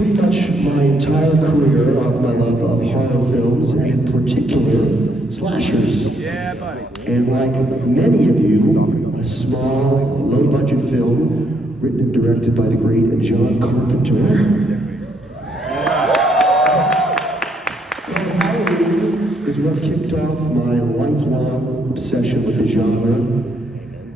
pretty much my entire career off my love of horror films, and in particular, slashers. Yeah, buddy. And like many of you, a small, low-budget film written and directed by the great John Carpenter. Halloween is what kicked off my lifelong obsession with the genre.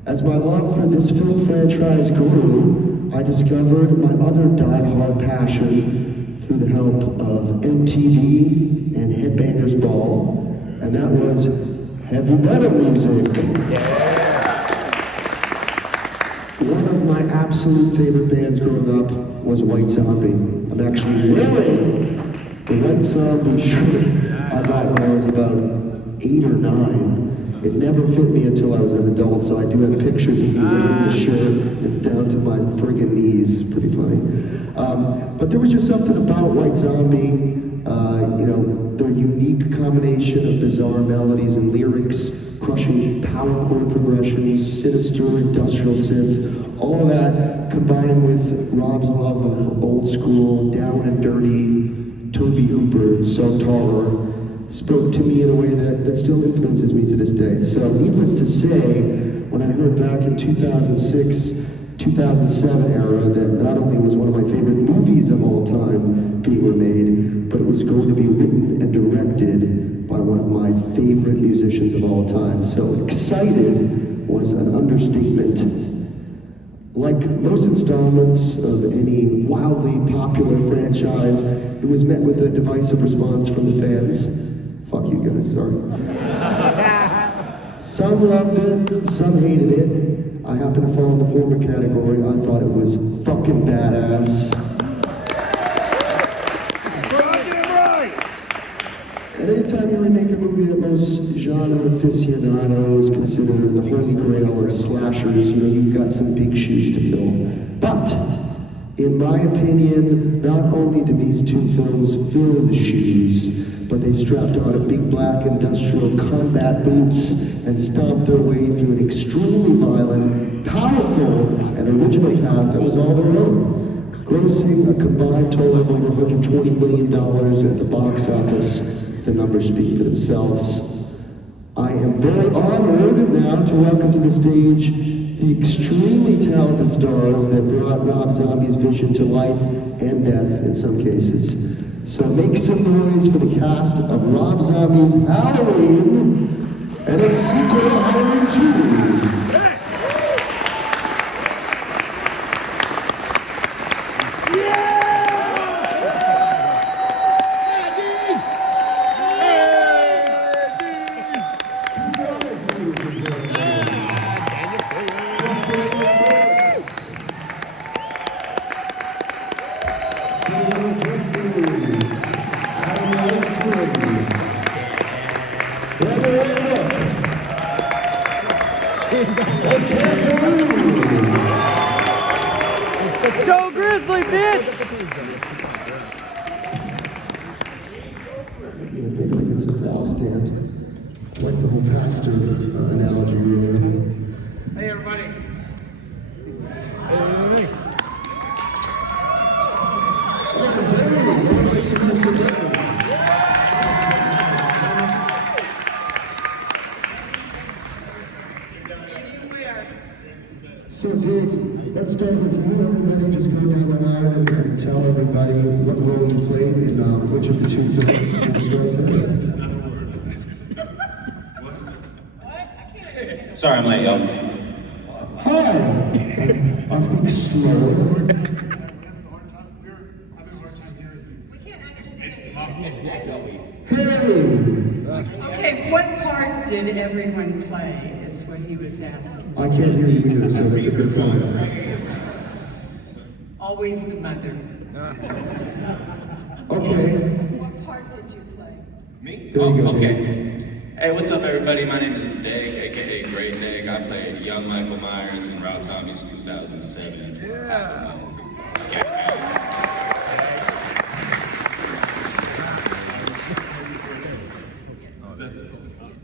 As my love for this film franchise grew, I discovered my other die-hard passion through the help of MTV and Headbangers Ball, and that was heavy metal music. One of my absolute favorite bands growing up was White Zombie. I'm actually wearing the White Zombie shirt I bought when I was about 8 or 9. It never fit me until I was an adult, so I do have pictures of me wearing the shirt. It's down to my friggin' knees. Pretty funny. But there was just something about White Zombie, their unique combination of bizarre melodies and lyrics, crushing power chord progressions, sinister industrial synth, all that combined with Rob's love of old school, down and dirty, Toby Hooper, Sub Horror, spoke to me in a way that still influences me to this day. So needless to say, when I heard back in 2006, 2007 era that not only was one of my favorite movies of all time being remade, but it was going to be written and directed by one of my favorite musicians of all time. So excited was an understatement. Like most installments of any wildly popular franchise, it was met with a divisive response from the fans. Fuck you guys, sorry. Some loved it, some hated it. I happen to fall in the former category. I thought it was fucking badass. And anytime you remake a movie that most genre aficionados consider the holy grail of slashers, you've got some big shoes to fill. But, in my opinion, not only did these two films fill the shoes, but they strapped on a big black industrial combat boots and stomped their way through an extremely violent, powerful, and original path that was all their own, grossing a combined total of over $120 million at the box office. The numbers speak for themselves. I am very honored now to welcome to the stage the extremely talented stars that brought Rob Zombie's vision to life and death in some cases. So make some noise for the cast of Rob Zombie's Halloween and its sequel, Halloween 2. Joe Grizzly, bitch! Maybe we get some wall stand. I like the whole pastor analogy really. Hey, everybody. So Dave, let's start with you. Everybody just go down the line and tell everybody what role you played in which of the two films you started with. Sorry I'm late, y'all. Hi! I'll speak slower. Hey! Okay, what part did everyone play is what he was asking. I can't hear you either, so that's a good sign. Always the mother. Okay. What part did you play? Me? There you go. Okay. Hey, what's up, everybody? My name is Deg, aka Great Deg. I played young Michael Myers in Rob Zombie's 2007.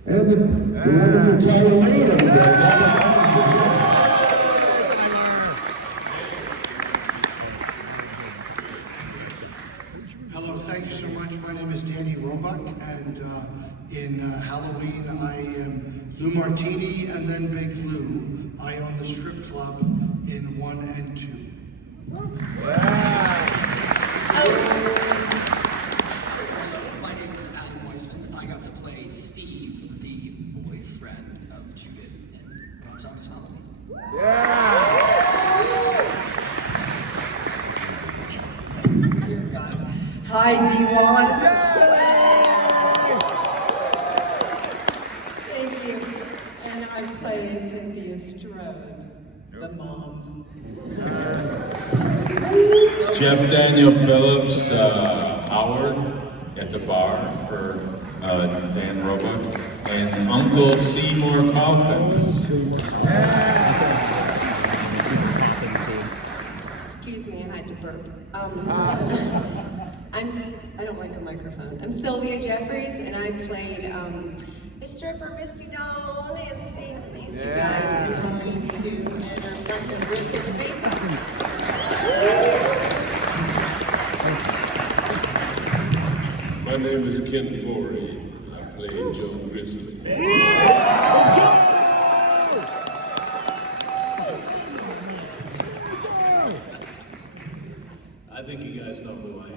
And the wonderful Tyler Lane, everybody. Martini and then Big Lou. I own the strip club in 1 and 2. My name is Alan Weisman. I got to play Steve, the boyfriend of Judith in Rob Zombie's Halloween. Dear God. Hi, Dee Wallace. Thank you. And I play Cynthia Strode, the mom. Jeff Daniel Phillips, Howard at the bar for Dan Roebuck, and Uncle Seymour Coffin. Excuse me, I had to burp. I don't like a microphone. I'm Sylvia Jeffries, and I played the stripper Misty Dawn and sang with these two guys in Halloween 2, and I got to rip his face off. My name is Ken Forey. I play Joe Grizzly. I think you guys know who I am.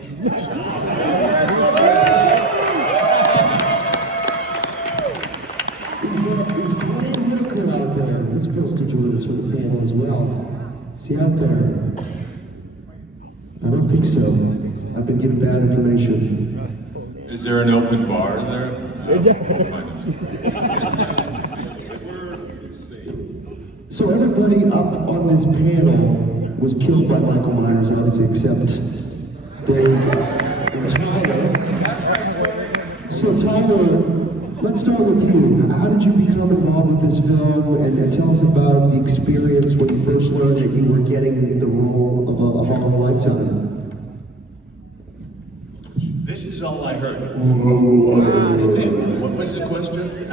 Is Dwayne Hooker out there? He's supposed to join us for the panel as well. Is he out there? I don't think so. I've been given bad information. Is there an open bar there? We'll find it. So everybody up on this panel was killed by Michael Myers, obviously, except Dave and Tyler. So Tyler, let's start with you. How did you become involved with this film, and tell us about the experience when you first learned that you were getting the role of a lifetime? This is all I heard. What was the question?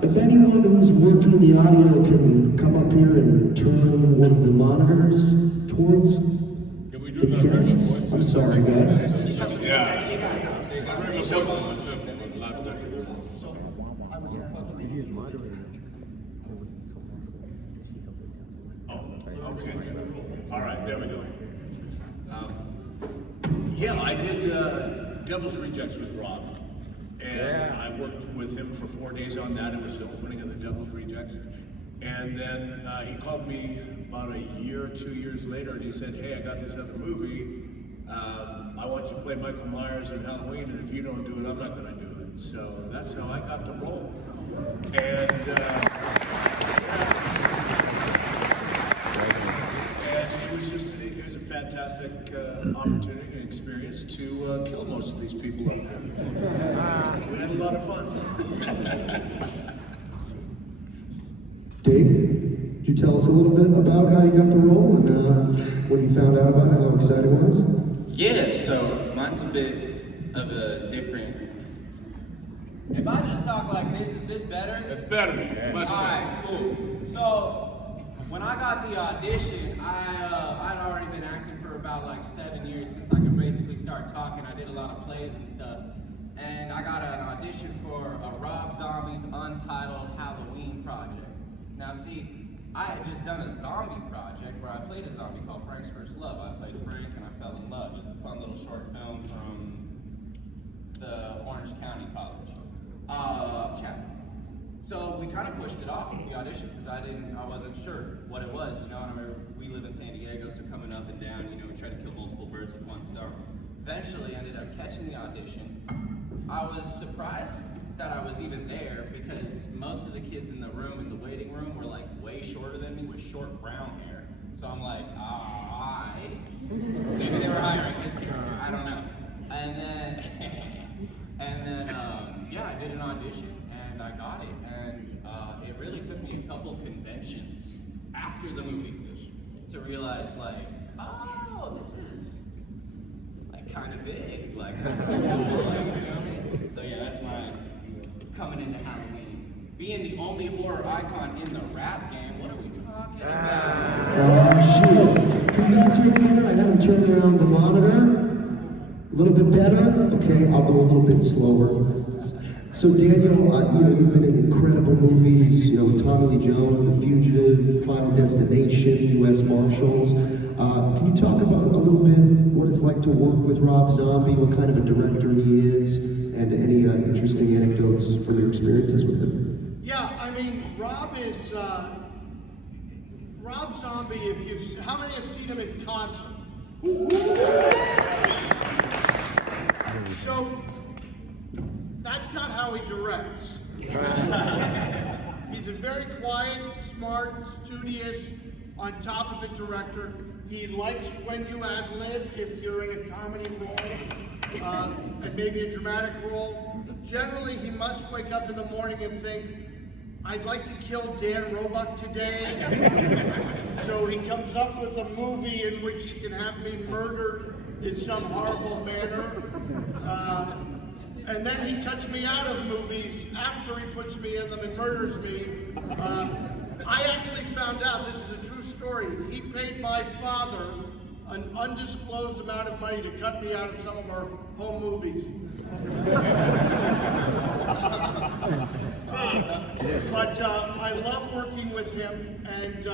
If anyone who's working the audio can come up here and turn one of the monitors towards the guests. I'm sorry, guys. Okay. All right, there we go. Yeah, I did Devil's Rejects with Rob. And I worked with him for 4 days on that. It was the opening of the Devil's Rejects. And then he called me about a year or 2 years later and he said, hey, I got this other movie. I want you to play Michael Myers in Halloween, and if you don't do it, I'm not going to do it. So that's how I got the role. And it was a fantastic opportunity and experience to kill most of these people up there. We had a lot of fun. Dave, could you tell us a little bit about how you got the role and what you found out about it, how exciting it was? Yeah, so mine's a bit of a different. If I just talk like this, is this better? That's better. Much Alright, cool. So, when I got the audition, I'd already been acting for about like 7 years since I could basically start talking. I did a lot of plays and stuff. And I got an audition for a Rob Zombie's Untitled Halloween project. Now see, I had just done a zombie project where I played a zombie called Frank's First Love. I played Frank and I fell in love. It's a fun little short film from the Orange County College chapter. So we kind of pushed it off, the audition, because I wasn't sure what it was, you know. And I remember we live in San Diego, so coming up and down, you know, we tried to kill multiple birds with one stone. Eventually, I ended up catching the audition. I was surprised that I was even there because most of the kids in the room, in the waiting room, were like way shorter than me with short brown hair. So I'm like, maybe they were hiring this character, I don't know. And then, yeah, I did an audition and I got it. And it really took me a couple conventions after the movie to realize, like, oh, this is like kind of big. Like, that's cool. Like, you know what I mean? So yeah, that's my coming into Halloween. Being the only horror icon in the rap game, what are we talking about? Shit. Can you guys hear me better? I haven't turned around the monitor. A little bit better? Okay, I'll go a little bit slower. So Daniel, you've been in incredible movies, Tommy Lee Jones, The Fugitive, Final Destination, U.S. Marshals. Can you talk about a little bit what it's like to work with Rob Zombie, what kind of a director he is, and any interesting anecdotes from your experiences with him? Yeah, I mean, Rob Zombie, how many have seen him in concert? So, that's not how he directs. He's a very quiet, smart, studious, on top of it director. He likes when you ad-lib if you're in a comedy role, and maybe a dramatic role. Generally, he must wake up in the morning and think, I'd like to kill Dan Roebuck today. So he comes up with a movie in which he can have me murdered in some horrible manner. And then he cuts me out of movies after he puts me in them and murders me. I actually found out, this is a true story, he paid my father an undisclosed amount of money to cut me out of some of our home movies. But I love working with him and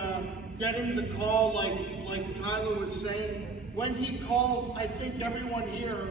getting the call, like Tyler was saying. When he calls, I think everyone here,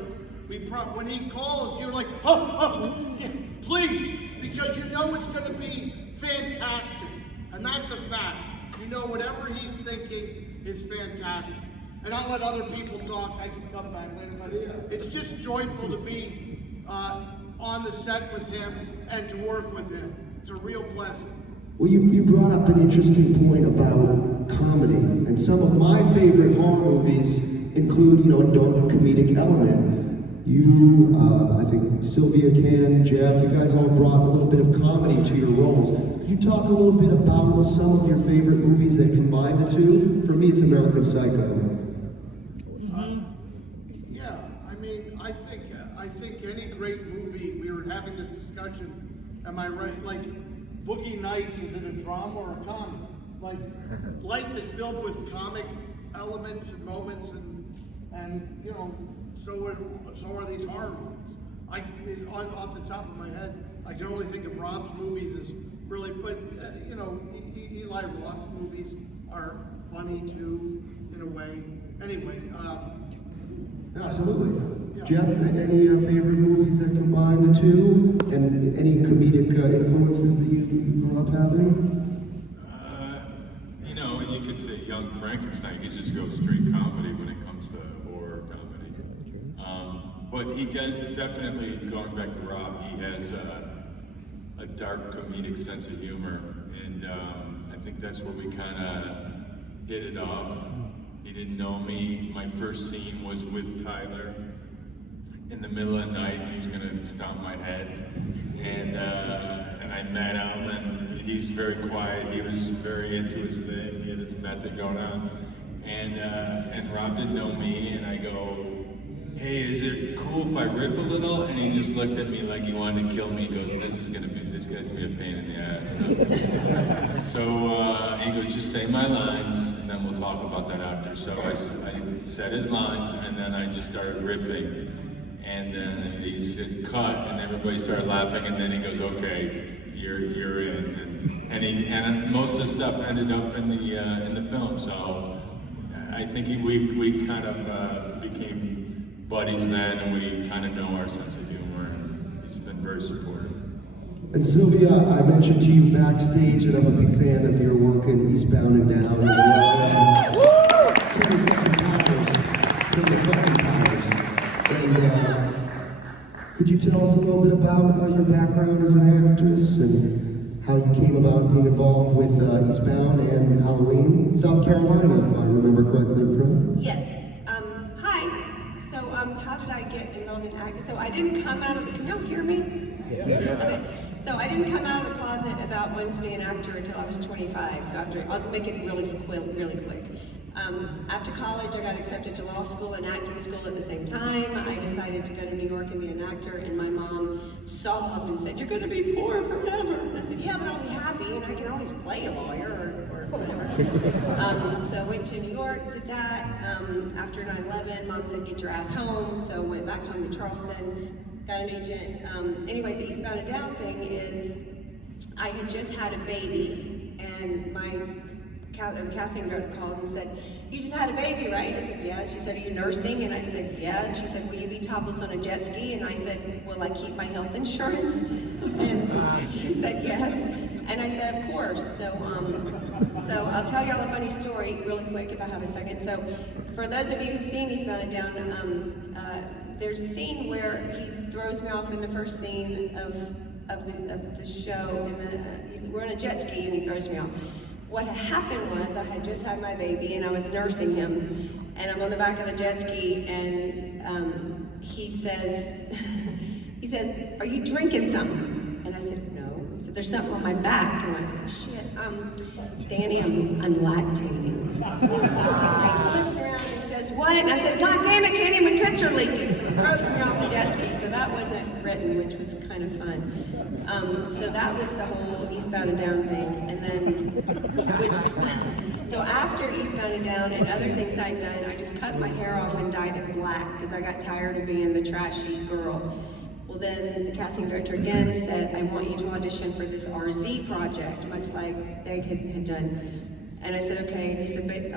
when he calls, you're like, oh, yeah, please, because you know it's going to be fantastic. And that's a fact. You know whatever he's thinking is fantastic. And I'll let other people talk. I can come back later. But it's just joyful to be on the set with him and to work with him. It's a real blessing. Well, you brought up an interesting point about comedy. And some of my favorite horror movies include, a dark comedic element. You, I think Sylvia Can, Jeff, you guys all brought a little bit of comedy to your roles. Could you talk a little bit about some of your favorite movies that combine the two? For me, it's American Psycho. Yeah, I mean, I think any great movie, we were having this discussion, am I right? Like, Boogie Nights, is it a drama or a comedy? Like, life is filled with comic elements and moments, and so are these horror movies. Off the top of my head, I can only think of Rob's movies as really, but Eli Roth movies are funny too, in a way. Anyway, Absolutely. Yeah. Jeff, any favorite movies that combine the two? And any comedic influences that you grew up having? You could say Young Frankenstein. You could just go straight comedy when it comes to horror comedy. But he does definitely, going back to Rob, he has a dark comedic sense of humor. And I think that's where we kind of hit it off. He didn't know me. My first scene was with Tyler. In the middle of the night, he was gonna stomp my head, and I met him, and he's very quiet. He was very into his thing. He had his method going on, and Rob didn't know me, and I go, "Hey, is it cool if I riff a little?" And he just looked at me like he wanted to kill me. He goes, "This guy's gonna be a pain in the ass." So he goes, "Just say my lines, and then we'll talk about that after." So I said his lines, and then I just started riffing. And then he said cut, and everybody started laughing. And then he goes, "Okay, you're in." And most of the stuff ended up in the film. So I think we kind of became buddies then, and we kind of know our sense of humor. And he's been very supportive. And Sylvia, I mentioned to you backstage that I'm a big fan of your work in Eastbound and Down as well. King of fucking powers. And could you tell us a little bit about your background as an actress and how you came about being involved with Eastbound and Halloween? South Carolina, if I remember correctly, I'm from. Yes. Hi. So, how did I get involved in acting? So I didn't come out of the, can y'all hear me? Yeah. Okay. So I didn't come out of the closet about wanting to be an actor until I was 25. So I'll make it really quick. After college, I got accepted to law school and acting school at the same time. I decided to go to New York and be an actor, and my mom sobbed and said, "You're going to be poor forever." And I said, "Yeah, but I'll be happy, and I can always play a lawyer or whatever." So I went to New York, did that. After 9/11, Mom said, "Get your ass home." So I went back home to Charleston. got an agent. Anyway, the Eastbound and Down thing is, I had just had a baby, and my casting director called and said, "You just had a baby, right?" I said, "Yeah." She said, "Are you nursing?" And I said, "Yeah." And she said, "Will you be topless on a jet ski?" And I said, "Will I keep my health insurance?" And she said, "Yes." And I said, "Of course." So I'll tell y'all a funny story really quick if I have a second. So for those of you who've seen Eastbound and Down, there's a scene where he throws me off in the first scene of the show. We're on a jet ski and he throws me off. What had happened was I had just had my baby and I was nursing him, and I'm on the back of the jet ski, and he says, "Are you drinking something?" And I said, "No." He said, "There's something on my back." And I went, "Oh shit, Danny, I'm lactating." And he flips around and he says, "What?" And I said, "God damn it, Candy, my tits are leaking." So he throws me off the jet ski. So that wasn't written, which was kind of fun. So that was the whole Eastbound and Down thing. And then, so after Eastbound and Down and other things I'd done, I just cut my hair off and dyed it black because I got tired of being the trashy girl. Well, then the casting director again said, "I want you to audition for this RZ project," much like Egg had done. And I said, "Okay." And he said, "But,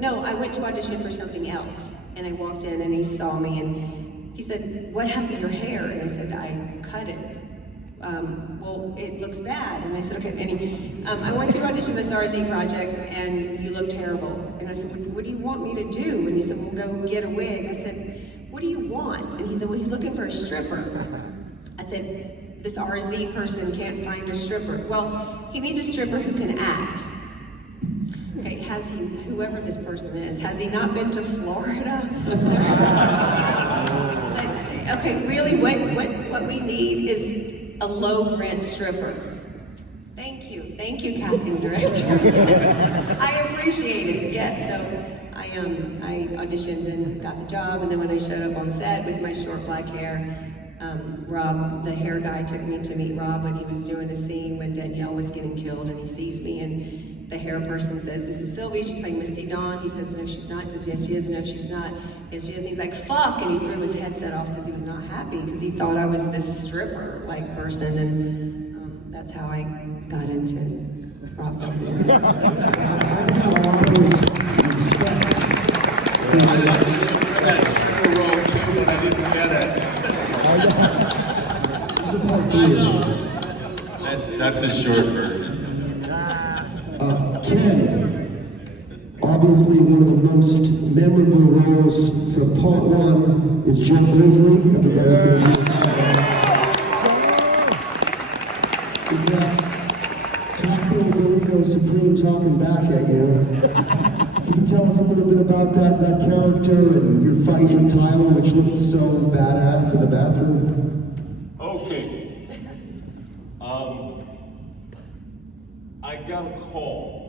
no, I went to audition for something else." And I walked in and he saw me and he said, "What happened to your hair?" And I said, "I cut it." "Well, it looks bad." And I said, "Okay." And "I went to audition for this RZ project and you look terrible." And I said, "What do you want me to do?" And he said, "Well, go get a wig." I said, "What do you want?" And he said, "Well, he's looking for a stripper." I said, "This RZ person can't find a stripper." "Well, he needs a stripper who can act." Okay, whoever this person is, has he not been to Florida? I said, "Okay, really, what we need is a low-rent stripper." Thank you, casting director. I appreciate it. Yeah, so I auditioned and got the job, and then when I showed up on set with my short black hair, Rob, the hair guy, took me to meet Rob when he was doing a scene when Danielle was getting killed, and he sees me, and the hair person says, "This is Sylvie, she's playing Misty Dawn." He says, "No, she's not." He says, "Yes, she is." "No, she's not." "Yes, she is." He's like, "Fuck!" And he threw his headset off because he was not happy, because he thought I was this stripper-like person, and that's how I got into Rob Zombie. I have always respect for That stripper role too, but I didn't get it. There's a part three of it. That's the short version. Ken, obviously one of the most memorable roles from part one is Jim Grizzly. Everybody can we got Taco Burrito Supreme talking back at you. Can you tell us a little bit about that character and your fight with Tyler, which looked so badass in the bathroom? Okay. I got a call.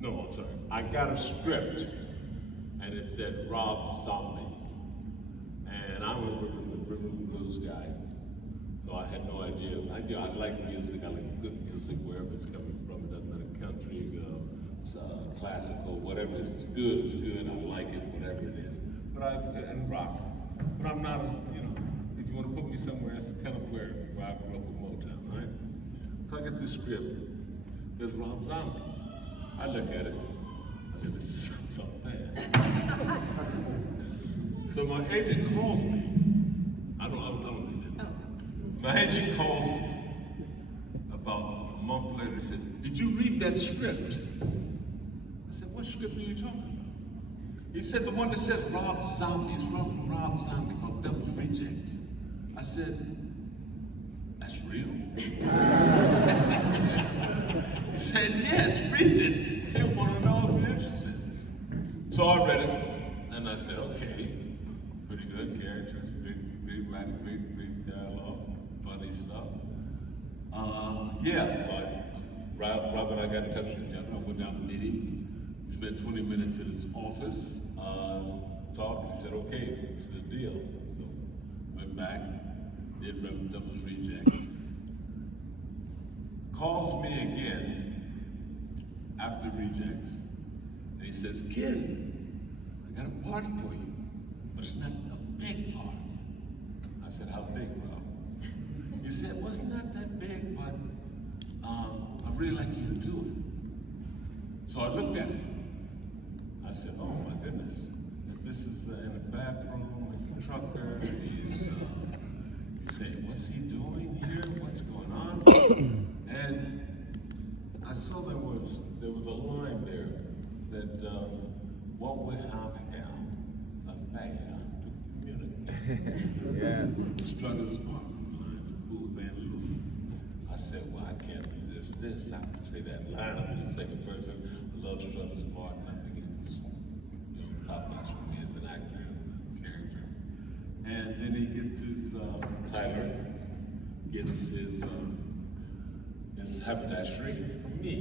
No, I'm sorry. I got a script, and it said Rob Zombie. And I'm a rhythm and blues guy, so I had no idea. I like music. I like good music wherever it's coming from. It doesn't matter, country, classical, whatever. It's good. It's good. I like it, whatever it is. And rock. But I'm not if you want to put me somewhere, it's kind of where I grew up with Motown, right? So I get this script. It says Rob Zombie. I look at it. I said, "This is so bad." So my agent calls me. I don't need that. My agent calls me about a month later. He said, "Did you read that script?" I said, "What script are you talking about?" He said, "The one that says Rob Zombie. It's from Rob Zombie called Devil's Rejects." I said, "That's real?" He said, "Yes, read it. They want to know if you're interested." So I read it, and I said, "Okay, pretty good characters, great writing, great dialogue, funny stuff." So Rob and I got in touch with each other. I went down to meet him, spent 20 minutes in his office, talked. He said, "Okay, it's the deal." So went back, did Devil's Rejects. Calls me again after Rejects, and he says, "Ken, I got a part for you, but it's not a big part. I said, how big, Rob? He said, well, it's not that big, but I really like you to do it. So I looked at it. I said, oh my goodness. I said, this is in the bathroom, it's a trucker, he said, what's he doing here? What's going on? And I saw there was a line there that said, what we have here is a failure to communicate. Yes. Struggle is part of the line, the cool man Lou. I said, well, I can't resist this. I can say that line. I'm the second person. I love Struggle Smart, and I think it's top notch for me as an actor and character. And then he gets his Tyler gets his haberdashery from me.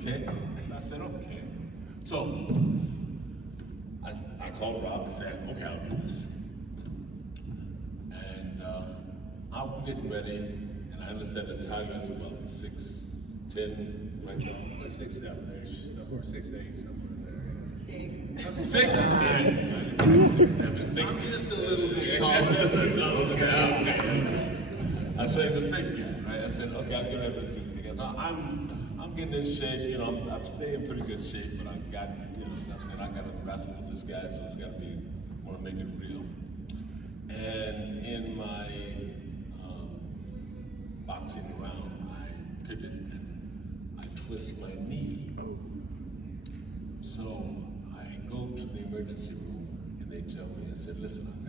Okay? And I said, okay. So I called Rob and said, okay, I'll do this. And I'm getting ready, and I understand that Tyler is about 6'10" right now. 6'7", 6'8", something there. 6'10". 6'7". I'm just a little bit taller. Okay. I said, he's a big guy, right? I said, okay, I'll get everything together. So I'm getting in shape, I'm staying in pretty good shape, but I've got, I said, I got to wrestle with this guy, so it's got to be, I want to make it real. And in my boxing around, I pivot and I twist my knee. So I go to the emergency room and they tell me, I said, listen, I've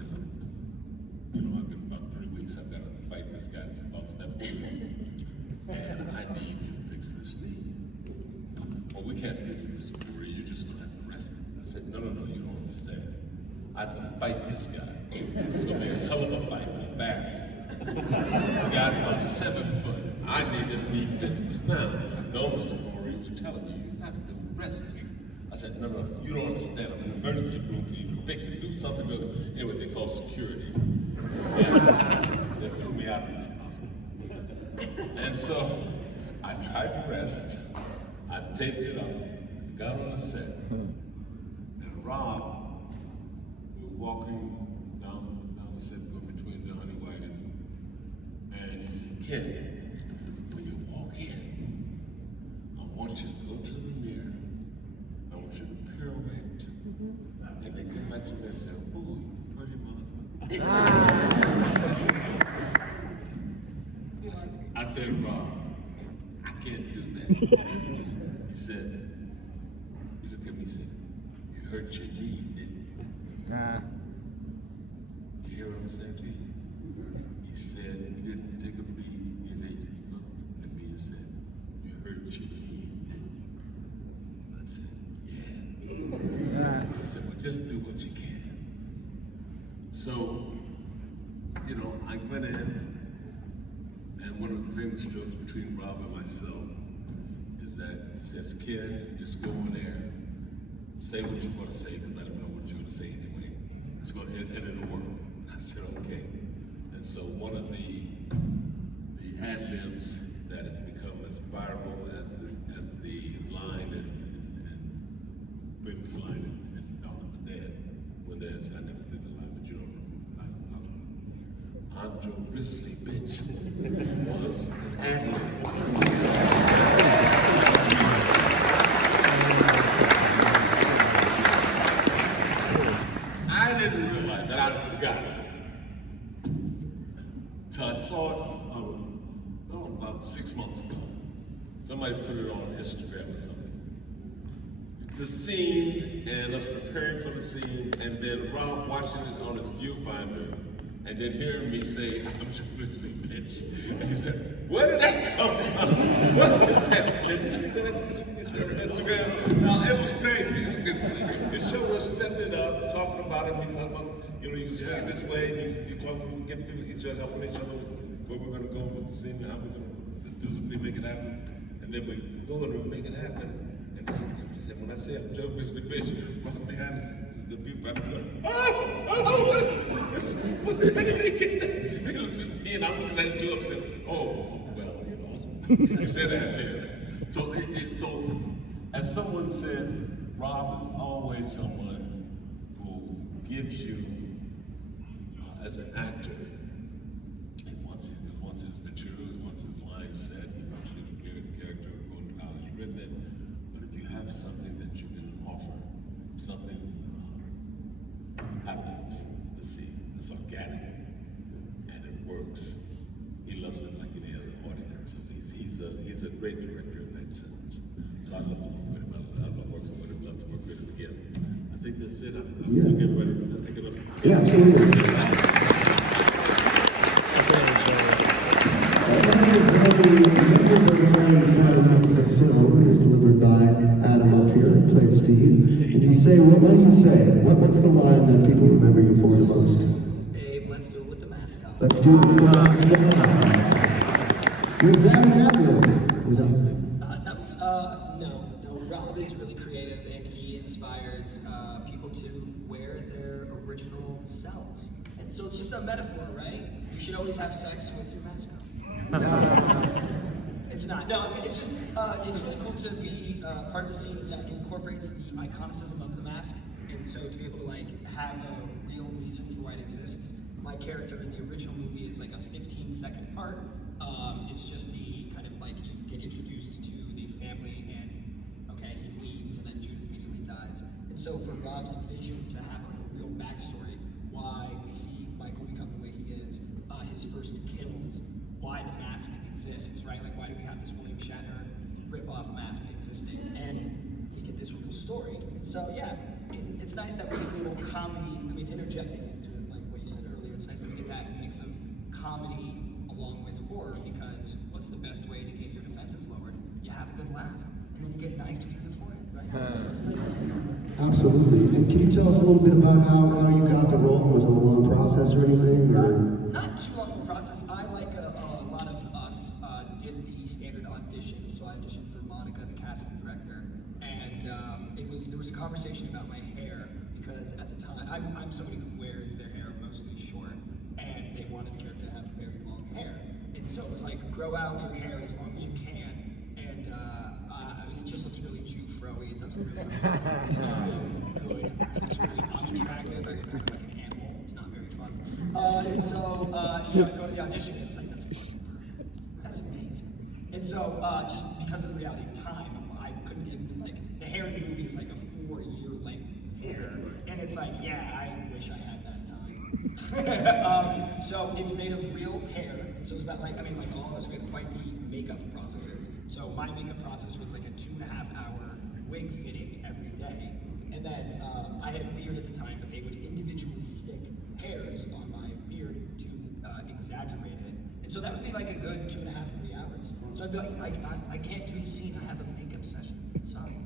been about 3 weeks, I've got to fight this guy, it's about 17. And I need you to fix this knee. Well, we can't fix it, Mr. Fury, you're just gonna have to rest it. I said, no, you don't understand. I have to fight this guy. It's gonna be a hell of a fight in the back. The guy's about 7 foot. I need this knee fixed. Now, no, Mr. Fury, we're telling you, you have to rest it. I said, no, you don't understand. I'm in an emergency room for you to fix it. Do something with it. Anyway, they call security. And they threw me out of the hospital. And so I tried to rest. I taped it up, got on the set. And Rob, we were walking down the set between the honey wagons. And he said, Ken, when you walk in, I want you to go to the mirror. I want you to pirouette. And they come back to me and say, ooh, you pretty motherfucker. I said, Rob, I can't do that. He said, he looked at me and said, you hurt your knee, didn't you? Nah. You hear what I'm saying to you? He said, you didn't take a beat, and they just looked at me and said, you hurt your knee, didn't you? I said, yeah. I said, well, just do what you can. So, I went in, and one of the famous jokes between Rob and myself is that he says, Ken, just go in there, say what you want to say, because I don't know what you're going to say anyway. Let's go ahead and it'll work. I said, okay. And so one of the ad-libs that has become as viral as the line and famous line in Dawn of the Dead, when there's, I never said the line, but you don't know who I'm talking about. I'm Joe Grizzly, bitch, was an ad-lib. I didn't realize that I'd forgotten. So I saw it about 6 months ago. Somebody put it on Instagram or something. The scene and us preparing for the scene, and then Rob watching it on his viewfinder, and then hearing me say, I'm Joe Grizzly, bitch. And he said, where did that come from? What was that? Did you see that? Instagram? No, it was crazy. It was good. The show was setting it up, talking about it. We talking about, you can swing it this way. You talking, get people, each other, helping each other, where we're going to go with the scene, how we're going to physically make it happen. And then we go and we make it happen. And then he said, when I say I'm Joe Grizzly, bitch, right behind the viewfinder's going, what did they get that? He looks at me and I'm looking at Joe and said, oh, well, he said that there. So, so, as someone said, Rob is always someone who gives you as an actor, he wants his material, he wants his lines said, he wants you to carry the character according to how he's written it. But if you have something that you can offer, something happens, the scene, it's organic, and it works. He loves it like any other audience. So he's a great director in that sense. So I love to work with him. I love working with him. Love to work with him again. I think that's it. Yeah. To get ready. I think it'll. Yeah, absolutely. The film is delivered by Adam up here, who played Steve. And you say, what do you say? What's the line that people remember you for the most? Babe, let's do it with the mask on. Let's do it with the mask on. Was that an ad-lib? Was that? That was, no. Rob is really creative and he inspires people to wear their original selves. And so it's just a metaphor, right? You should always have sex with your mask on. It's not. No, I mean, it's just, it's really cool to be part of a scene that incorporates the iconicism of the mask. And so to be able to like have a real reason for why it exists. My character in the original movie is like a 15-second part. It's just the kind of like you get introduced to the family and okay, he leaves and then Judith immediately dies. And so for Rob's vision to have like a real backstory, why we see Michael become the way he is, his first kills, why the mask exists, right? Like why do we have this William Shatner rip-off mask existing? And we get this real story. And so yeah, it's nice that we get a little comedy, I mean interjecting into it, like what you said earlier, it's nice that we get that mix of comedy along with horror, because what's the best way to get your defenses lowered? You have a good laugh, and then you get knifed through the forehead, right? So it's just like Absolutely. And can you tell us a little bit about how you got the role? Was it a long process or anything? Or? Not too long of a process. I, like a lot of us, did the standard audition. So I auditioned for Monica, the casting director, and there was a conversation about my hair, because at the time I'm somebody who wears their hair mostly short, and they wanted the character to have very long hair, and so it was like grow out your hair as long as you can, and I mean it just looks really Jew-fro-y. It doesn't really look good. It's really unattractive. I'm kind of like an animal. It's not very fun. And so you know, go to the audition, and it's like that's fucking perfect. That's amazing. And so just because of the reality of time, I couldn't get like the hair in the movie is like a 4-year length hair, and it's like yeah, I wish I had that time. So it's made of real hair. So it's about like, I mean, like all of us, we had quite the makeup processes. So my makeup process was like a 2.5-hour wig fitting every day. And then I had a beard at the time, but they would individually stick hairs on my beard to exaggerate it. And so that would be like a good 2.5, 3 hours. So I'd be like I can't do the scene, I have a makeup session, sorry.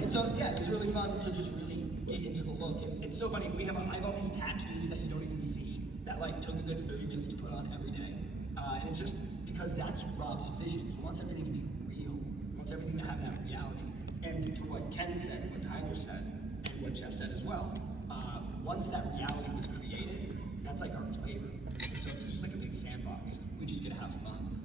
And so yeah, it was really fun to just really get into the look. And it's so funny, I have all these tattoos that you don't even see, that like took a good 30 minutes to put on every day. And it's just because that's Rob's vision. He wants everything to be real. He wants everything to have that reality. And to what Ken said, what Tyler said, and what Jeff said as well, once that reality was created, that's like our playroom. And so it's just like a big sandbox. We just get to have fun.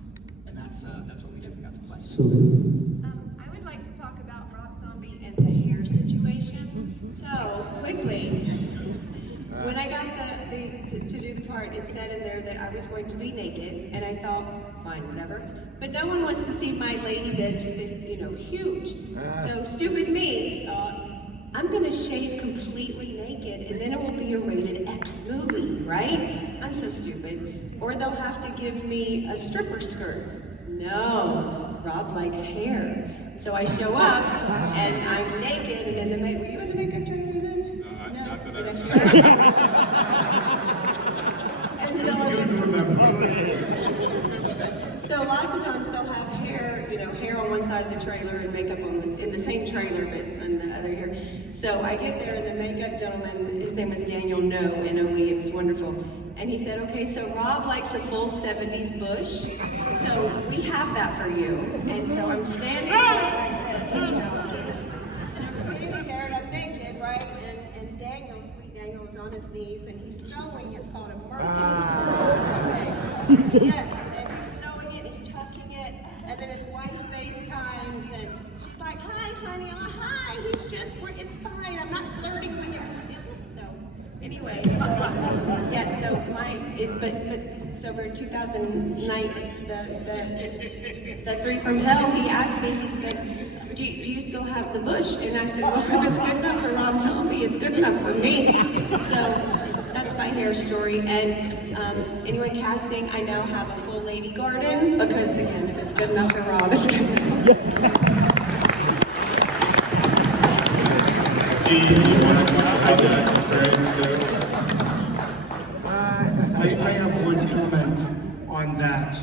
And that's what we did. We got to play. I would like to talk about Rob Zombie and the hair situation. So, quickly, when I got to do the part, it said in there that I was going to be naked, and I thought, fine, whatever. But no one wants to see my lady bits, you know, huge. So stupid me thought, I'm gonna shave completely naked, and then it will be a rated X movie, right? I'm so stupid. Or they'll have to give me a stripper skirt. No, Rob likes hair. So I show up, and I'm naked, and then the were you in the makeup trailer then? No. Not that And so lots of times they'll have hair, you know, hair on one side of the trailer and makeup in the same trailer, but on the other hair. So I get there, and the makeup gentleman, his name was Daniel Noe, N-O-E, it was wonderful. And he said, okay, so Rob likes a full 70s bush, so we have that for you. And so I'm standing there like this, you know, and I'm standing there and I'm naked, right? And Daniel, sweet Daniel, is on his knees, and he's sewing. It's called a merkin. Yes, and he's sewing it, he's tucking it, and then his wife FaceTimes, and she's like, hi, honey, hi, it's fine, I'm not flirting with you. So, anyway. anyway, so, yeah, so so for 2009, the Three from Hell, he asked me, he said, do you still have the bush? And I said, well, if it's good enough for Rob Zombie, it's good enough for me. So that's my hair story. And anyone casting, I now have a full lady garden, because again, if it's good enough for Rob, it's good enough. Do you want to talk about that experience too? I have one comment on that.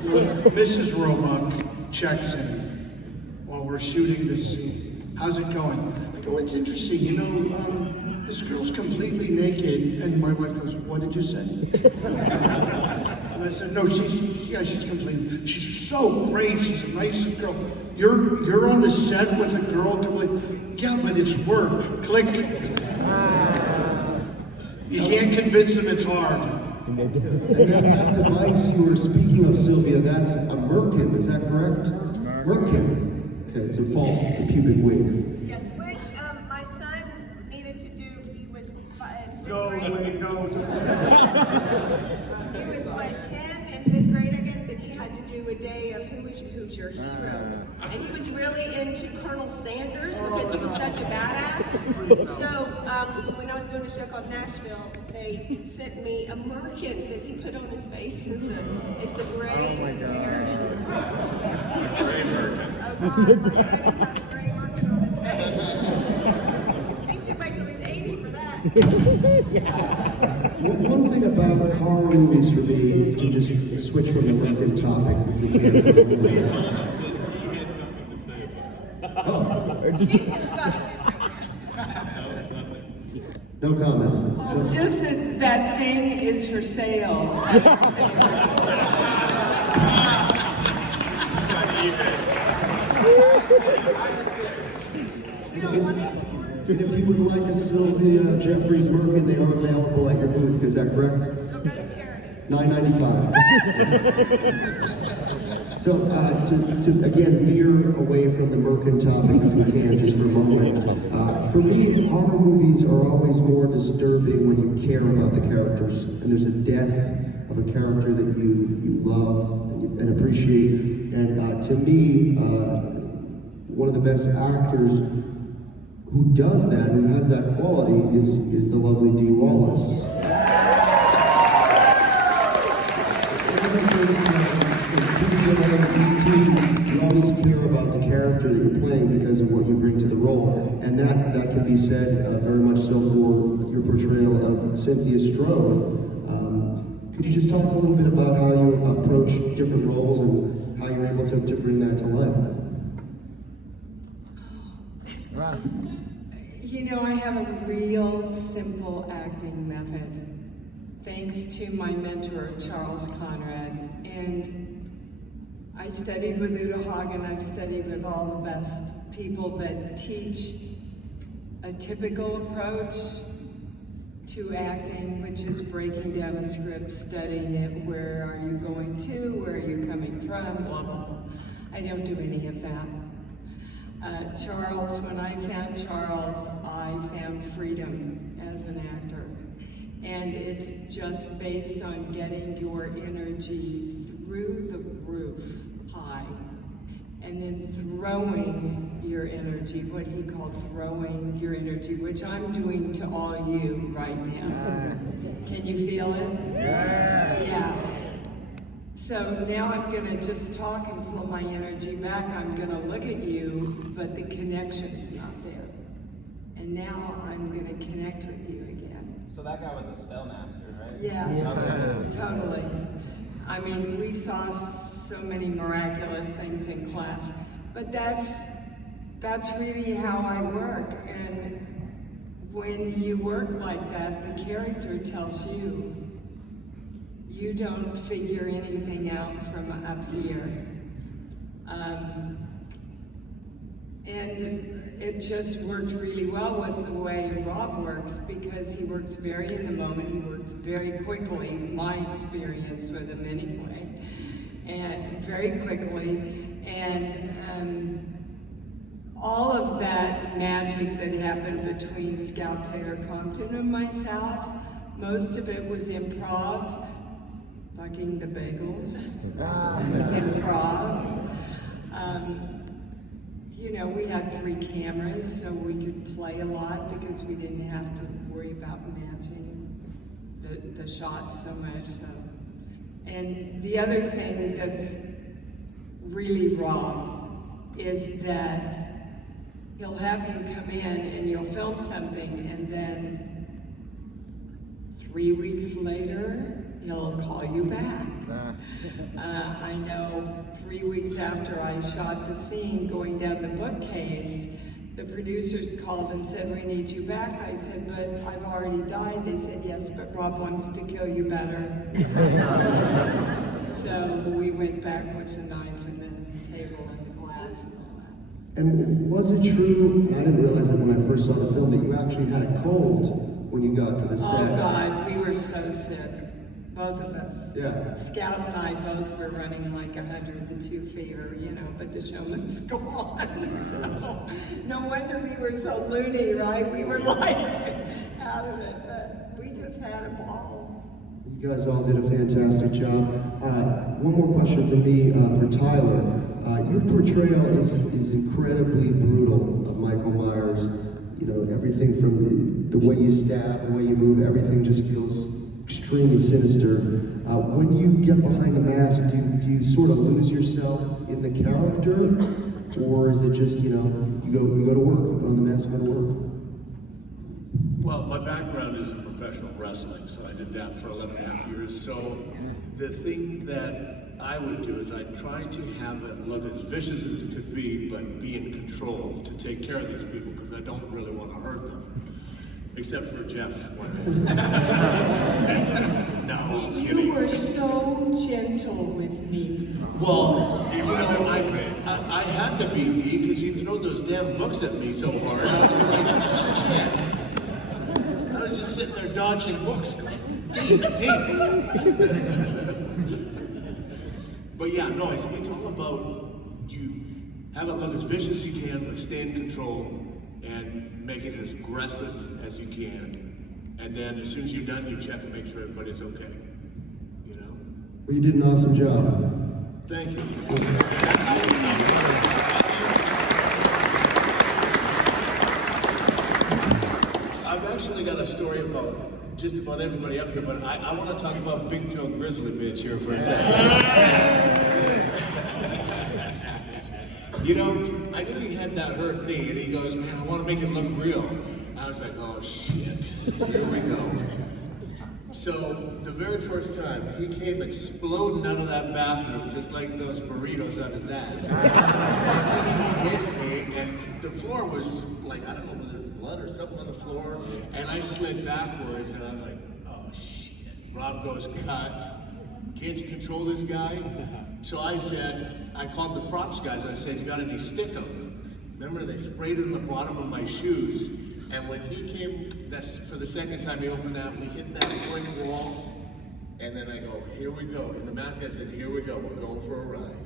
Mrs. Roebuck checks in while we're shooting this scene. How's it going? I go, it's interesting, you know, this girl's completely naked, and my wife goes, what did you say? And I said, no, she's completely, she's so great, she's the nicest girl. You're on the set with a girl completely, yeah, but it's work, click. You can't convince them it's hard. And that device you were speaking of, Sylvia, that's a Merkin, is that correct? Merkin. Okay, it's a pubic wig. Yes, which my son needed to do. He was He was what, 10 in 5th grade, I guess, and he had to do a day of who's your hero. And he was really into Colonel Sanders because he was such a badass. So when I was doing a show called Nashville, they sent me a merkin that he put on his face as the gray hair. Gray merkin. Oh God, my son has got a gray merkin on his face. He should wait till he's 80 for that. One thing about horror movies for me, to just switch from the Merkin topic, if we can, for a moment. He had something to say about it. She's disgusting. No comment. Just that thing is for sale. And if you would like a Sylvia Jeffries Merkin, they are available at your booth, is that correct? $9.95. So to again veer away from the Merkin topic, if we can, just for a moment. For me, horror movies are always more disturbing when you care about the characters, and there's a death of a character that you love and appreciate. And to me, one of the best actors who does that, who has that quality, is the lovely Dee Wallace. You always care about the character that you're playing because of what you bring to the role, and that can be said very much so for your portrayal of Cynthia Strode. Could you just talk a little bit about how you approach different roles and how you're able to bring that to life? Wow. You know, I have a real simple acting method, thanks to my mentor, Charles Conrad. And I studied with Uta Hagen, I've studied with all the best people that teach a typical approach to acting, which is breaking down a script, studying it, where are you going to, where are you coming from, blah, blah, blah. I don't do any of that. Charles, when I found Charles, I found freedom as an actor. And it's just based on getting your energy through the roof high, and then throwing your energy, what he called throwing your energy, which I'm doing to all you right now. Can you feel it? Yeah. So now I'm gonna just talk and pull my energy back. I'm gonna look at you, but the connection's not there. And now I'm gonna connect with you again. So that guy was a spell master, right? Yeah, totally. I mean, we saw so many miraculous things in class, but that's really how I work. And when you work like that, the character tells you. You don't figure anything out from up here. And it just worked really well with the way Rob works, because he works very in the moment, he works very quickly, my experience with him anyway, and very quickly, and all of that magic that happened between Scout Taylor Compton and myself. Most of it was improv. Fucking the bagels was improv. You know, we had 3 cameras, so we could play a lot because we didn't have to worry about matching the shots so much. So, and the other thing that's really wrong is that he'll have you come in and you'll film something, and then 3 weeks later, he'll call you back. I know 3 weeks after I shot the scene going down the bookcase, the producers called and said, "We need you back." I said, "But I've already died." They said, "Yes, but Rob wants to kill you better." So we went back with the knife and the table and the glass and all that. And was it true, and I didn't realize it when I first saw the film, that you actually had a cold when you got to the set? Oh God, we were so sick, both of us. Yeah. Scout and I both were running like 102 fever, you know, but the show must go on. So no wonder we were so loony, right? We were like out of it, but we just had a ball. You guys all did a fantastic job. One more question for me, for Tyler. Your portrayal is incredibly brutal of Michael Myers. You know, everything from the way you stab, the way you move, everything just feels extremely sinister. When you get behind the mask, do you sort of lose yourself in the character? Or is it just, you know, you go to work, you put on the mask, go to work? Well, my background is in professional wrestling, so I did that for 11.5 years. So the thing that I would do is I'd try to have it look as vicious as it could be, but be in control to take care of these people, because I don't really want to hurt them. Except for Jeff. No, I'm kidding. You were so gentle with me. Well, you know, I had to be, Dee, because you throw those damn books at me so hard. I was like, shit. I was just sitting there dodging books. Dee. But yeah, no, it's all about you have it look as vicious as you can, but stay in control and make it as aggressive as you can. And then as soon as you're done, you check and make sure everybody's okay. You know? Well, you did an awesome job. Thank you. I've actually got a story about just about everybody up here, but I want to talk about Big Joe Grizzly Bitch here for a second. You know, I knew he had that hurt knee, and he goes, "Man, I want to make it look real." I was like, "Oh shit, here we go." So the very first time, he came exploding out of that bathroom, just like those burritos out his ass. He hit me, and the floor was like, I don't know, whether there's blood or something on the floor, and I slid backwards, and I'm like, oh shit. Rob goes, "Cut. Can't you control this guy?" So I called the props guys, and I said, "You got any Stickum?" Remember, they sprayed it in the bottom of my shoes. And when he came, for the second time he opened that, we hit that brick wall. And then I go, "Here we go." In the mask, I said, "Here we go, we're going for a ride."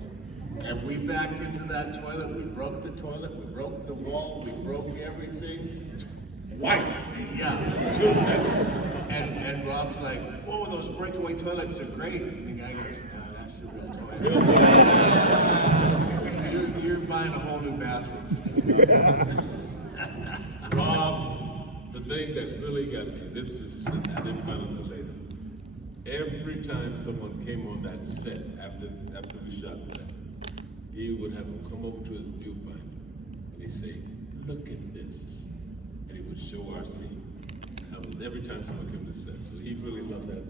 And we backed into that toilet, we broke the toilet, we broke the wall, we broke everything. White! Yeah. And Rob's like, "Oh, those breakaway toilets are great." And the guy goes, "No, that's the real toilet." You're buying a whole new bathroom. Rob, the thing that really got me, I didn't find out until later. Every time someone came on that set after we shot that, he would have them come over to his viewfinder and he'd say, "Look at this," and he would show our scene. That was every time someone came to the set. So he really loved that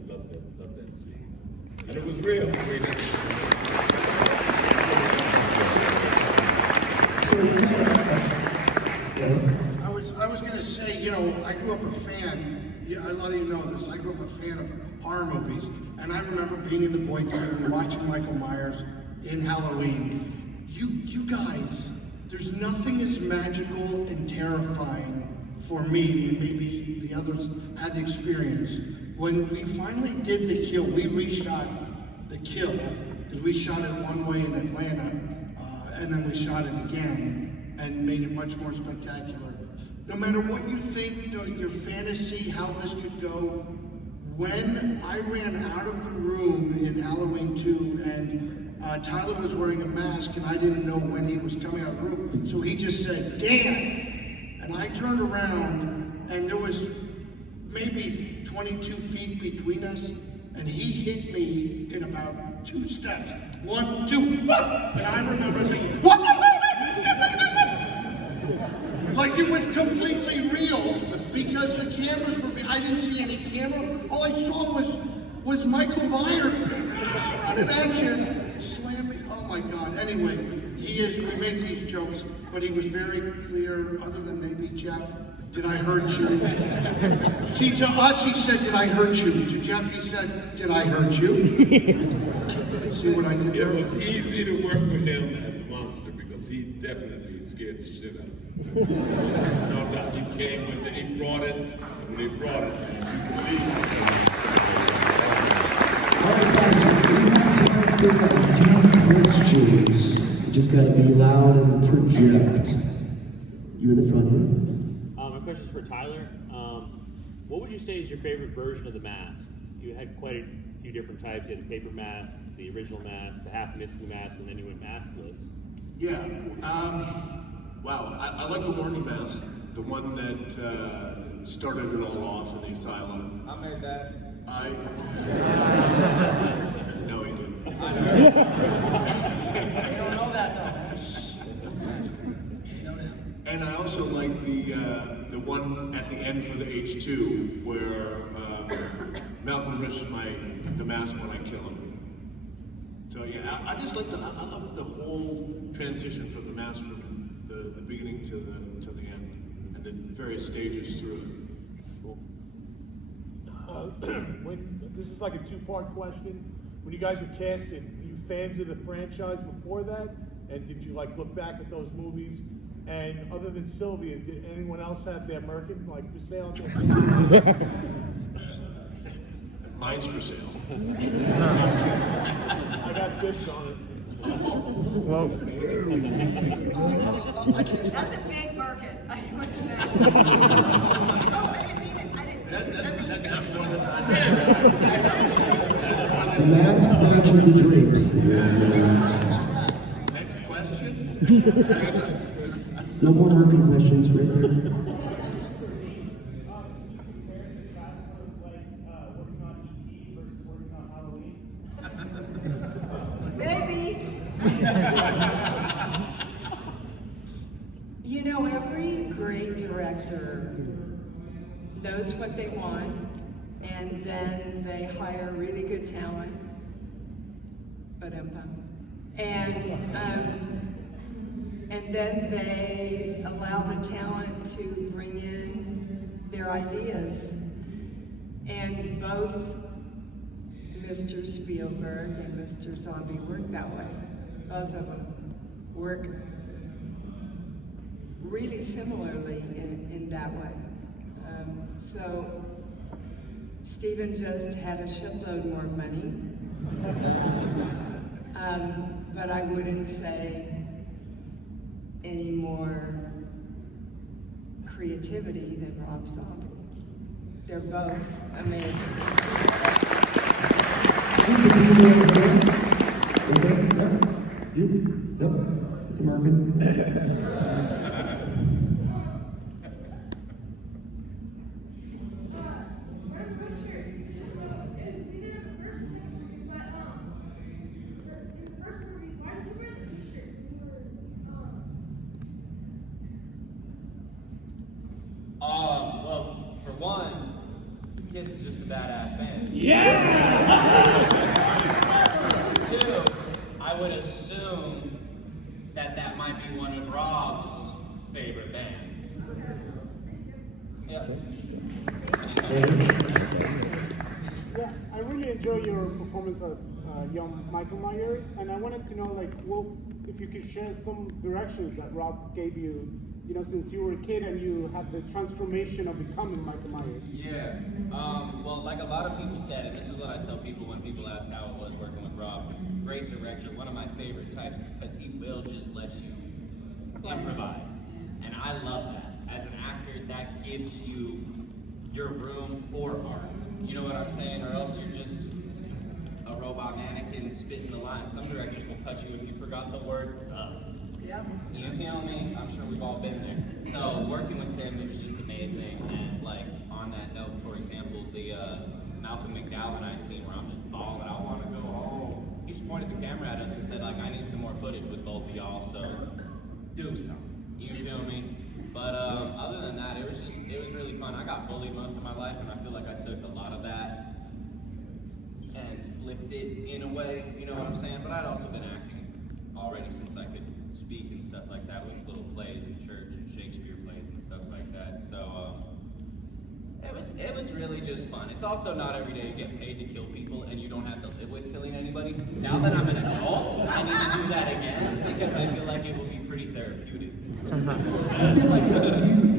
scene, and it was real. I mean, I was gonna say, you know, I grew up a fan. Yeah, a lot of you know this. I grew up a fan of horror movies, and I remember being in the boys' room and watching Michael Myers in Halloween. You guys, there's nothing as magical and terrifying for me, and maybe the others had the experience. When we finally did the kill, we reshot the kill because we shot it one way in Atlanta, and then we shot it again. and made it much more spectacular. No matter what you think, your fantasy, how this could go, when I ran out of the room in Halloween 2 and Tyler was wearing a mask and I didn't know when he was coming out of the room, so he just said, "Dan!" And I turned around and there was maybe 22 feet between us, and he hit me in about 2 steps. 1, 2, and I remember thinking, what the hell? Like it was completely real because the cameras were, I didn't see any camera. All I saw was Michael Myers on an action slam me. Oh my God. Anyway, we make these jokes, but he was very clear, other than maybe Jeff. Did I hurt you? See, to us, he said, did I hurt you? To Jeff, he said, did I hurt you? See what I did there? It was easy to work with him as a monster because he definitely scared the shit out of me. No doubt he came with it, he brought it, and when he brought it, man, All right, guys, we have time for a few questions. You just gotta be loud and project. You in the front here? My question's for Tyler. What would you say is your favorite version of the mask? You had quite a few different types. You had the paper mask, the original mask, the half missing mask, and then you went maskless. Yeah. Wow. I like the orange mask, the one that started it all off in the asylum. I made that. No, he didn't. You don't know that though. And I also like the one at the end for the H2 where Malcolm risks the mask when I kill him. So yeah, I just like I love the whole transition from the mask from the beginning to the end, and the various stages through it. Cool. This is like a two-part question. When you guys were casting, were you fans of the franchise before that? And did you like look back at those movies? And other than Sylvia, did anyone else have their Merkin like for sale? Mine's for sale. I got dibs on it. Well, that's a big market. I wouldn't That's more than The mask matches the drapes. Next question. No more Merkin questions, Rick. Maybe. You know, every great director knows what they want, and then they hire really good talent. And then they allow the talent to bring in their ideas. And both Mr. Spielberg and Mr. Zombie work that way. Both of them work really similarly in that way. So Steven just had a shitload more money, but I wouldn't say any more creativity than Rob Zombie. They're both amazing. Yep, the Merkin. Well, for one, Kiss is just a badass band. Yeah! Two, I would assume that might be one of Rob's favorite bands. Yeah. Yeah, I really enjoy your performance as young Michael Myers, and I wanted to know, like, well, if you could share some directions that Rob gave you, you know, since you were a kid and you had the transformation of becoming Michael Myers. Yeah. Well, like a lot of people said, and this is what I tell people when people ask how it was working with Rob. Great director, one of my favorite types, because he will just let you improvise. And I love that. As an actor, that gives you your room for art. You know what I'm saying? Or else you're just a robot mannequin spitting the lines. Some directors will cut you if you forgot the word Yep. You feel me? I'm sure we've all been there. So working with him, it was just amazing. And like on that note, for example, the Malcolm McDowell and I scene where I'm just bawling, I want to go home. He just pointed the camera at us and said like, I need some more footage with both of y'all, so do something. You feel me? But other than that, it was really fun. I got bullied most of my life, and I feel like I took a lot of that and flipped it in a way, you know what I'm saying? But I'd also been acting already since I could speak and stuff like that with little plays in church and Shakespeare plays and stuff like that. So it was really just fun. It's also not every day you get paid to kill people and you don't have to live with killing anybody. Now that I'm an adult, I need to do that again because I feel like it will be pretty therapeutic. I feel like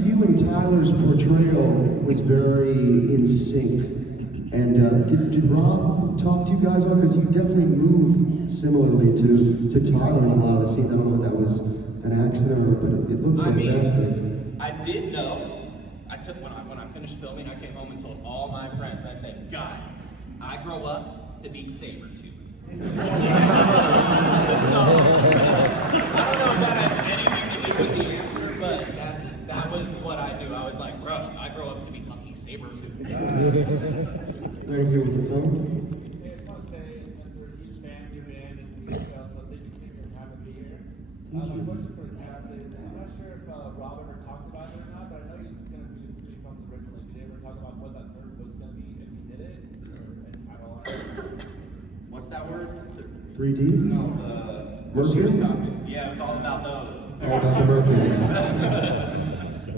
you and Tyler's portrayal was very in sync. And did Rob talk to you guys about, because you definitely move similarly to Tyler in a lot of the scenes. I don't know if that was an accident but it looked fantastic. I did know. When I finished filming, I came home and told all my friends, I said, guys, I grow up to be Sabretooth. So, I don't know if that has anything to do with the answer, but that was what I knew. I was like, bro, I grow up to be fucking Sabretooth. Right here with the phone. Hey, I just want to say, since we're a huge fan of your band and we so thank you for taking your time to be here. My question for the cast is, I'm not sure if Rob ever talked about it or not, but I know he was going to do 3 films originally. Did he ever talk about what that third was going to be if he did it? At all? What's that word? 3D? No, Mercury? she was talking. Yeah, it was all about those. All about the Mercury.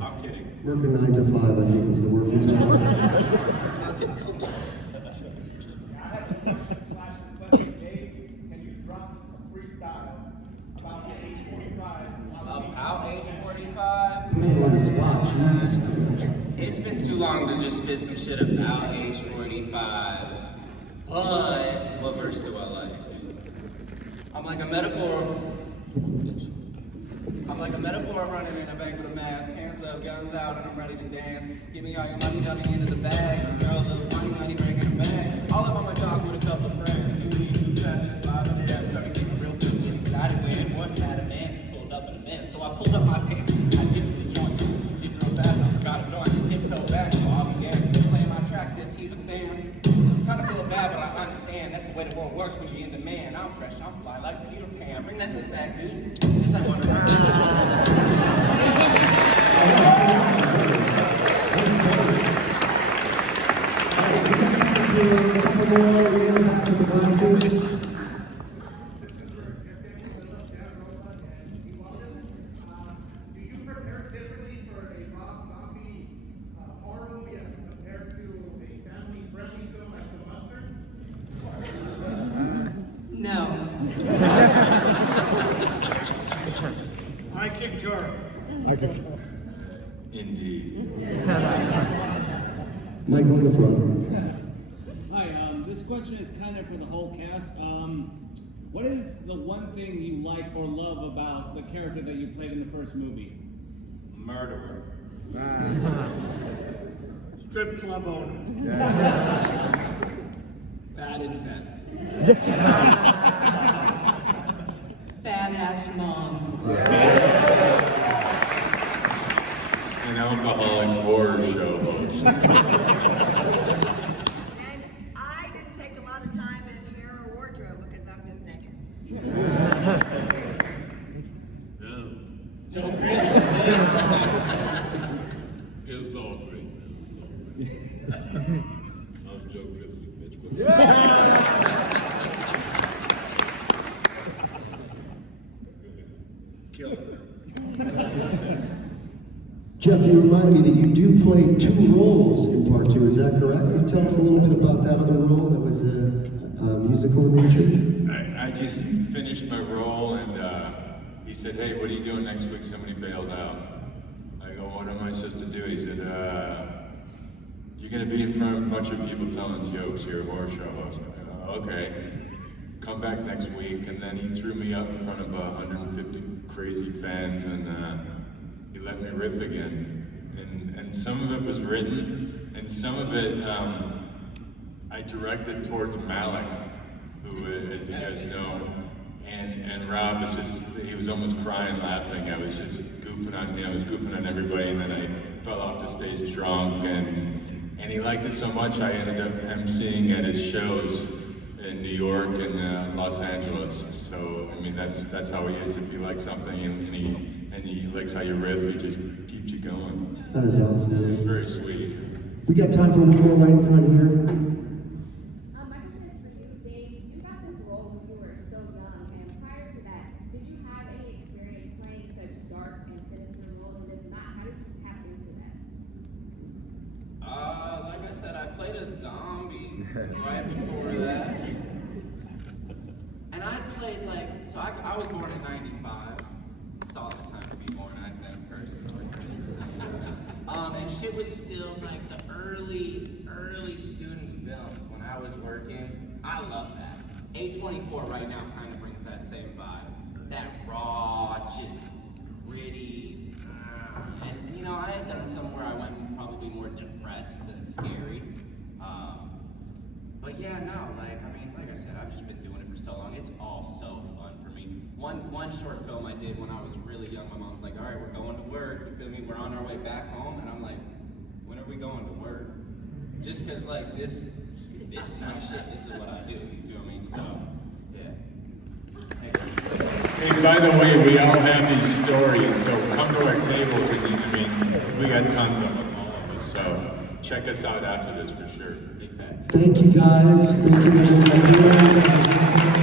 I'm kidding. Working 9 to 5, I think, was the work we took. Market culture. Can you drop a freestyle about age 45? About age 45? Man, on the spot, Jesus Christ. It's been too long to just spit some shit about age 45. But what verse do I like? I'm like a metaphor running in a bank with a mask, hands up, guns out, and I'm ready to dance. Give me all your money, dummy into the bag. Girl, little money, breaking a bag. All up on my dog with a couple of friends. 2 weeks, 2 fast, 5 days. Started getting real fit, getting started when one had a man who pulled up in a Benz. So I pulled up my pants, I jipped the joint, jipped real fast, I forgot a joint, tiptoe back, so I began playing my tracks, guess he's a fan. Kinda feel bad, but I understand. That's the way the world works when you're in demand. I'm fresh, I'm fly like Peter Pan. Bring that hood back, dude. It's like one No. I concur. Indeed. Michael in the front. Hi, this question is kind of for the whole cast. What is the one thing you like or love about the character that you played in the first movie? Murderer. Strip club owner. Bad in bed. Badass mom. An alcoholic horror show host. And I didn't take a lot of time in hair or wardrobe because I'm just naked. Joe It was all great. I'm Joe Grizzly, bitch. Kill it. Jeff, you remind me that you do play 2 roles in part 2, is that correct? Can you tell us a little bit about that other role that was musical in nature? I just finished my role and he said, hey, what are you doing next week? Somebody bailed out. I go, what am I supposed to do? He said, you're going to be in front of a bunch of people telling jokes. You're a horror show host. I go, okay. come back next week. And then he threw me up in front of 150 crazy fans, and he let me riff again. And some of it was written, and some of it I directed towards Malik, who, as you guys know, and Rob was just, he was almost crying laughing. I was just goofing on him, I was goofing on everybody, and then I fell off the stage drunk, and he liked it so much I ended up emceeing at his shows in New York and Los Angeles. So, I mean, that's how he is. If you like something and he likes how you riff, he just keeps you going. That is awesome. It's very sweet. We got time for one more right in front here. My question is for you, Dave. You got this role when you were so young, and prior to that, did you have any experience playing such dark and sinister roles? And if not, how did you tap into that? Like I said, I played a zombie right before that. And I played so I was born in '95. Solid time to be born, I think, personally. And shit was still like the early student films when I was working. I love that. A24 right now kind of brings that same vibe. That raw, just gritty. And you know, I had done some where I went probably more depressed than scary. But yeah, no, like I said, I've just been doing it for so long. It's all so fun for me. One short film I did when I was really young, my mom's like, all right, we're going to work, you feel me? We're on our way back home, and I'm like, when are we going to work? Just cause like this is my shit, this is what I do, you feel me? So, yeah. Hey, by the way, we all have these stories, so come to our tables. I mean, we got tons of them, all of us. So check us out after this for sure. Big thanks. Thank you guys. Thank you everyone.